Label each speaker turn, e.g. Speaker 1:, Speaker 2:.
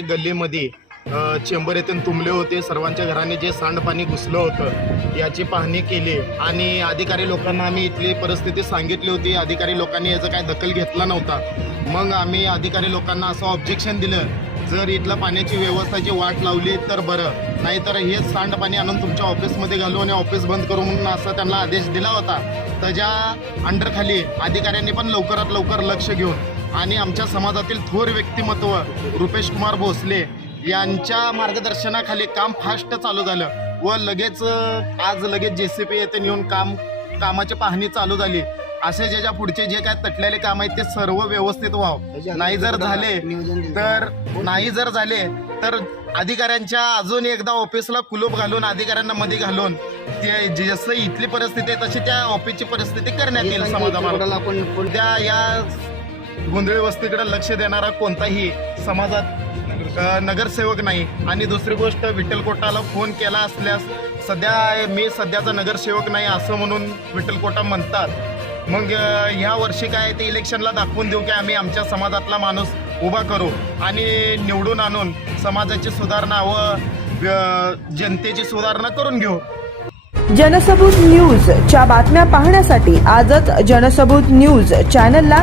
Speaker 1: गल्लीमध्ये. चेंबर येथून तुंबले होते. सर्वांच्या घराने जे सांडपाणी घुसलं होतं याची पाहणी केली. आणि अधिकारी लोकांना आम्ही इथली परिस्थिती सांगितली होती. अधिकारी लोकांनी याचं काय दखल घेतला नव्हता. मग आम्ही अधिकारी लोकांना असं ऑब्जेक्शन दिलं जर इथलं पाण्याची व्यवस्थाची वाट लावली तर बरं. नाहीतर हेच सांडपाणी आणून तुमच्या ऑफिसमध्ये घालू आणि ऑफिस बंद करू म्हणून असा त्यांना आदेश दिला होता. त्याच्या अंडरखाली अधिकाऱ्यांनी पण लवकरात लवकर लक्ष घेऊन आणि आमच्या समाजातील थोर व्यक्तिमत्व रुपेश कुमार भोसले यांच्या मार्गदर्शनाखाली काम फास्ट चालू झालं व लगेच आज लगेच जे सी पी येथे नेऊन काम कामाची पाहणी चालू झाली. असे ज्याच्या पुढचे जे काय तटलेले काम आहेत ते सर्व व्यवस्थित व्हावं. नाही जर झाले तर नाही जर झाले तर अधिकाऱ्यांच्या अजून एकदा ऑफिसला कुलूप घालून अधिकाऱ्यांना मध्ये घालून ते जसं इथली परिस्थिती आहे तशी त्या ऑफिसची परिस्थिती करण्यात येईल समाजामार्गाला
Speaker 2: आपण
Speaker 1: त्या या गोंधळी वस्तीकडे लक्ष देणारा कोणताही समाजात नगरसेवक नाही. आणि दुसरी गोष्ट विठ्ठल कोटाला फोन केला असल्यास सध्या मी सध्याचा नगरसेवक नाही असं म्हणून विठ्ठल कोटा म्हणतात. मग ह्या वर्षी काय ते इलेक्शनला दाखवून देऊ की आम्ही आमच्या समाजातला माणूस उभा करू आणि निवडून आणून समाजाची सुधारणा व जनतेची सुधारणा करून घेऊ.
Speaker 3: जनसबूत न्यूज च्या बातम्या पाहण्यासाठी आजच जनसबूत न्यूज चॅनलला